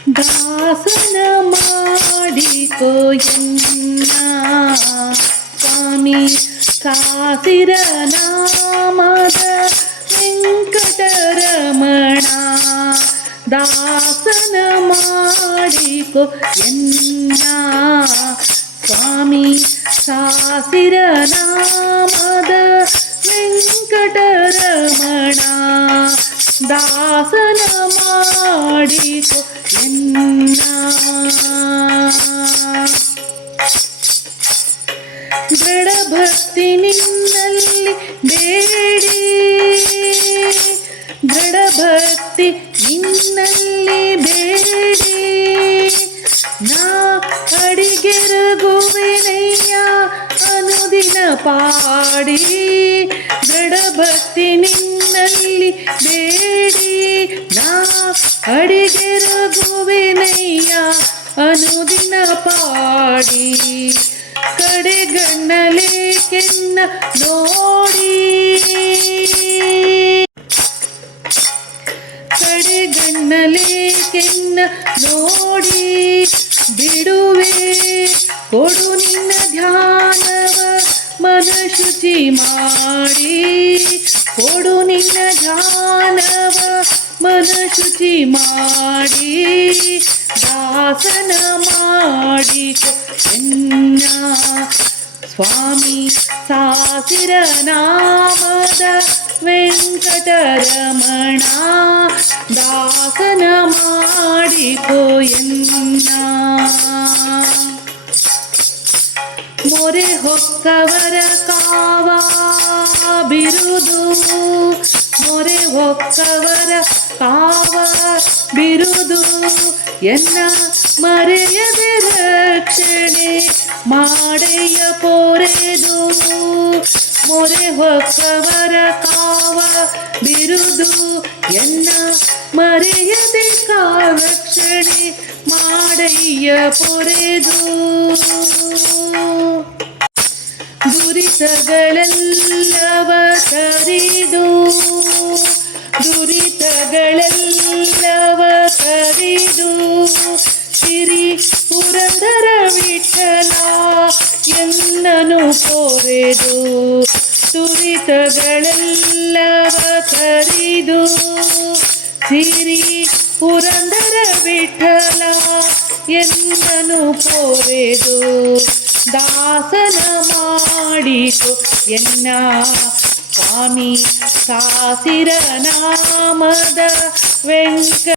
ದಾಸನ ಮಾಡಿಕೋ ಎನ್ನ ಸ್ವಾಮಿ ಸಾಸಿರ ನಾಮದ ವೆಂಕಟರಮಣ. ದಾಸನ ಮಾಡಿಕೋ ಎನ್ನ ಸ್ವಾಮಿ ಸಾಸಿರ ನಾಮದ ವೆಂಕಟರಮಣ. ದಾಸನ ಮಾಡಿಕೋ ಎನ್ನ. ದೃಢ ಭಕ್ತಿ ನಿನ್ನಲ್ಲಿ ಬೇಡಿ, ದೃಢ ಭಕ್ತಿ ನಿನ್ನಲ್ಲಿ ಬೇಡಿ, ನಾ ಅಡಿಗೆರಗುವೆನಯ್ಯ ಅನುದಿನ ಪಾಡಿ. ದೃಢ ಭಕ್ತಿ ನಿನ್ನಲ್ಲಿ ಬೇಡಿ, ನಾ ಅಡಿಗೆರಗುವೆನಯ್ಯ ಅನುದಿನ ಪಾಡಿ. ಕಡೆಗಣ್ಣಲೇಕೆನ್ನ ನೋಡಿ, ಕಡೆಗಣ್ಣಲೇಕೆನ್ನ ನೋಡಿ, ಬಿಡುವೆ ಕೊಡು ನಿನ್ನ ಧ್ಯಾನವ ಮನಶುಚಿ ಮಾಡಿ. ಕೊಡು ನಿನ್ನ ಧ್ಯಾನವ ಮನಶುಚಿ ಮಾಡಿ. ದಾಸನ ಮಾಡಿಕೋ ಎನ್ನ ಸ್ವಾಮಿ ಸಾಸಿರ ನಾಮದ ವೆಂಕಟರಮಣ. ದಾಸನ ಮಾಡಿಕೋ ಎನ್ನ. ಮೊರೆ ಹೊಕ್ಕವರ ಕಾವ ಬಿರುದು, ಮೊರೆ ಹೊಕ್ಕವರ ಕಾವ ಬಿರುದು, ಎನ್ನ ಮರೆಯದೆ ರಕ್ಷಣೆ ಮಾಡಯ್ಯ ಪೊರೆದು. ಮೊರೆ ಹೊಕ್ಕವರ ಕಾವ ಬಿರುದು, ಎನ್ನ ಮರೆಯದೆ ರಕ್ಷಣೆ ಮಾಡಯ್ಯ ಪೊರೆದು. ದುರಿತಗಳೆಲ್ಲವ ಕರಿದು, ದುರಿತಗಳೆಲ್ಲವ ಕರಿದು, ಸಿರಿ ಪುರಂದರ ವಿಠಲ ಎನ್ನನು ಪೊರೆದು. ದುರಿತಗಳೆಲ್ಲವ ಕರಿದು, ಸಿರಿ ಪುರಂದರ ವಿಠಲ ಎನ್ನನು ಪೊರೆದು. ದಾಸನ ಮಾಡಿಕೋ ಎನ್ನ ಸ್ವಾಮಿ ಸಾಸಿರ ನಾಮದ ವೆಂಕ